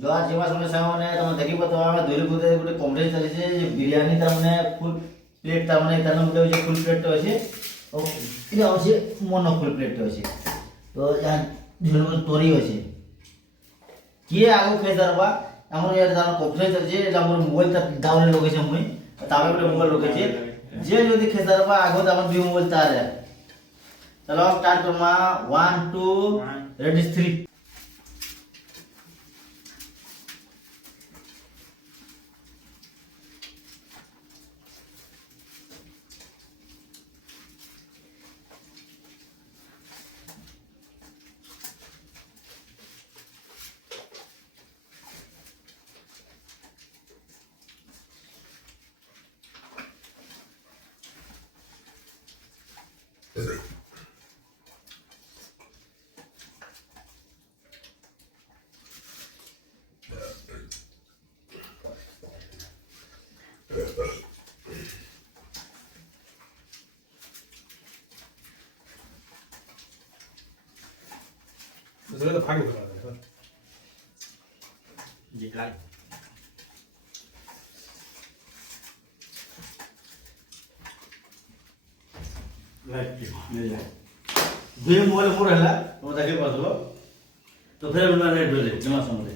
જો આ જેવા સમય સામાને તમે દેખી તો અમે ધોરી પોતે ଗୋଟେ કોમ્પિટિશન ચાଲିଛି જે ବିରିୟାନୀ ତାମାନେ ফুল প্লেট তাମାନେ ତାର ଗୋଟେ ଅଛି ফুল ପ୍ଲେଟ୍ ଅଛି ଆଉ এটা ଅଛି ମନ ফুল ପ୍ଲେଟ୍ ଅଛି ତ ଏହା ଝୁଲମ ତୋରି ଅଛି କିଏ ଆଗକୁ ଖାଇଦରବା ଆମର ইয়ার জানো কোম্পানি চালিছে এটা আমার মোবাইলটা ডাউনলোড লগেছে মুই তাবে ଗୋଟେ মোবাইল লগেছে যে যদি খেদারবা আগত আমার দুই মোবাইল তারে চলো start Karma 1 2 ready 3 그래도 방이 들어가네. dịch lại ଦୁଇ ମୋବାଇଲ ମୋର ହେଲା ମୁଁ ତାକେ କରିଦେବ ତ ଫେର ରେଟ୍ ଦେଲେ ଜମା ସମୟରେ